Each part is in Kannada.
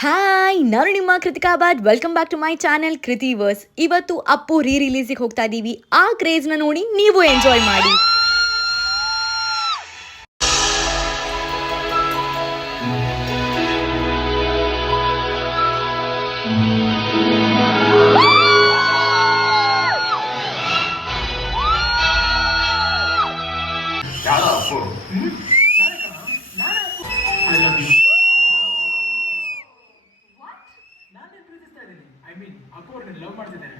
ಹಾಯ್, ನಾನು ನಿಮ್ಮ ಕೃತಿಕಾ ಬಾದ್. Welcome back to my channel Kritiverse. ಇವತ್ತು ಅಪ್ಪು ರಿಲೀಸಿಗೆ ಹೋಗ್ತಾ ಇದ್ದೀವಿ. ಆ ಕ್ರೇಜ್ನ ನೋಡಿ ನೀವು ಎಂಜಾಯ್ ಮಾಡಿ. ಲವ್ ಮಾಡ್ತಿದ್ದೇನೆ.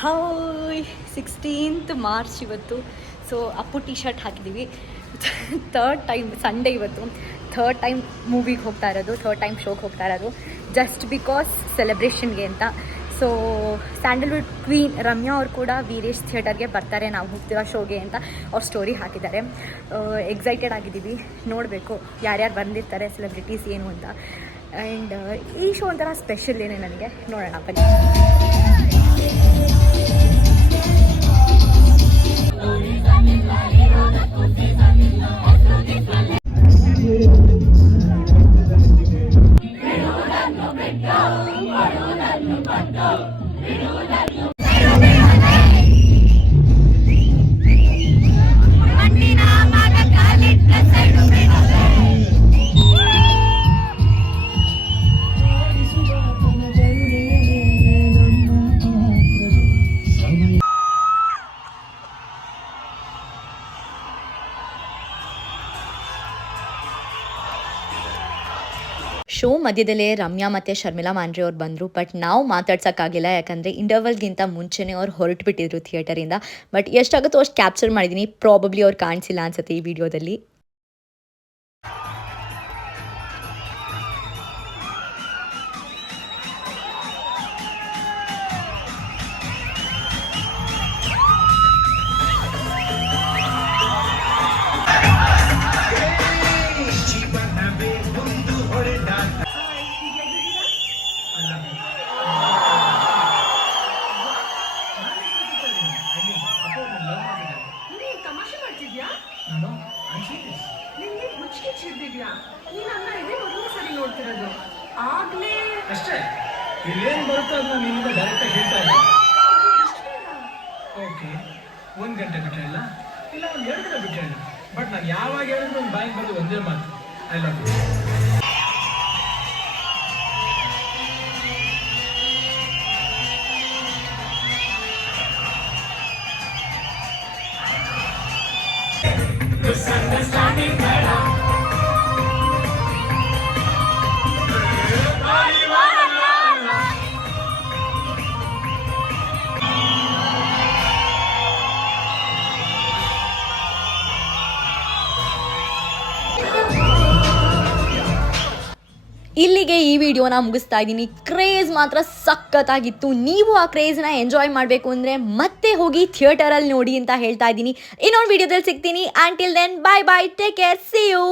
ಹಾಯ್, 16th ಮಾರ್ಚ್ ಇವತ್ತು. ಸೊ ಅಪ್ಪು ಟಿ ಶರ್ಟ್ ಹಾಕಿದ್ದೀವಿ. ಥರ್ಡ್ ಟೈಮ್ ಸಂಡೇ ಇವತ್ತು. ಥರ್ಡ್ ಟೈಮ್ ಮೂವಿಗೆ ಹೋಗ್ತಾ ಇರೋದು, ಥರ್ಡ್ ಟೈಮ್ ಶೋಗೆ ಹೋಗ್ತಾ ಇರೋದು, ಜಸ್ಟ್ ಬಿಕಾಸ್ ಸೆಲೆಬ್ರೇಷನ್ಗೆ ಅಂತ. ಸೊ ಸ್ಯಾಂಡಲ್ವುಡ್ ಕ್ವೀನ್ ರಮ್ಯಾ ಅವ್ರು ಕೂಡ ವೀರೇಶ್ ಥಿಯೇಟರ್ಗೆ ಬರ್ತಾರೆ, ನಾವು ಹೋಗ್ತೀವ ಶೋಗೆ ಅಂತ ಅವ್ರ ಸ್ಟೋರಿ ಹಾಕಿದ್ದಾರೆ. ಎಕ್ಸೈಟೆಡ್ ಆಗಿದ್ದೀವಿ, ನೋಡಬೇಕು ಯಾರ್ಯಾರು ಬಂದಿರ್ತಾರೆ, ಸೆಲೆಬ್ರಿಟೀಸ್ ಏನು ಅಂತ. ಆ್ಯಂಡ್ ಈ ಶೋ ಒಂಥರ ಸ್ಪೆಷಲ್ ಏನೇ ನನಗೆ, ನೋಡೋಣ ಬನ್ನಿ. ಶೋ ಮಧ್ಯದಲ್ಲೇ ರಮ್ಯಾ ಮತ್ತು ಶರ್ಮಿಳಾ ಮಾಂಡ್ರೆ ಅವ್ರು ಬಂದರು. ಬಟ್ ನಾವು ಮಾತಾಡ್ಸೋಕ್ಕಾಗಿಲ್ಲ, ಯಾಕಂದರೆ ಇಂಟರ್ವಲ್ಗಿಂತ ಮುಂಚೆನೇ ಅವ್ರು ಹೊರಟುಬಿಟ್ಟಿದ್ರು ಥಿಯೇಟರಿಂದ. ಬಟ್ ಎಷ್ಟಾಗುತ್ತೋ ಅಷ್ಟು ಕ್ಯಾಪ್ಚರ್ ಮಾಡಿದ್ದೀನಿ. ಪ್ರಾಬಬ್ಲಿ ಅವ್ರು ಕಾಣಿಸಿಲ್ಲ ಅನ್ಸುತ್ತೆ ಈ ವಿಡಿಯೋದಲ್ಲಿ. ಅಷ್ಟೇ, ಇಲ್ಲೇನು ಬರುತ್ತೋ ಅದನ್ನ ನಿನ್ನಿಂದ ಡೈರೆಕ್ಟಾಗಿ ಹೇಳ್ತಾ ಇಲ್ಲ. ಓಕೆ, 1 ಗಂಟೆ ಬಿಟ್ಟರೆ ಇಲ್ಲ 1 2 ದಿನ ಬಿಟ್ಟರೆ ಇಲ್ಲ. ಬಟ್ ನಾನು ಯಾವಾಗ ಹೇಳಿದ್ರು ಒಂದು ಬಾಯಿಗೆ ಬರೋದು ಒಂದೇ ಮಾತು, ಐ ಲವ್ ಯು. ಇಲ್ಲಿಗೆ ಈ ವಿಡಿಯೋನ ಮುಗಿಸ್ತಾ ಇದ್ದೀನಿ. ಕ್ರೇಜ್ ಮಾತ್ರ ಸಖತ್ತಾಗಿತ್ತು. ನೀವು ಆ ಕ್ರೇಜ್ನ ಎಂಜಾಯ್ ಮಾಡಬೇಕು ಅಂದರೆ ಮತ್ತೆ ಹೋಗಿ ಥಿಯೇಟರಲ್ಲಿ ನೋಡಿ ಅಂತ ಹೇಳ್ತಾ ಇದ್ದೀನಿ. ಇನ್ನೊಂದು ವಿಡಿಯೋದಲ್ಲಿ ಸಿಗ್ತೀನಿ. Until then, bye bye, take care, see you.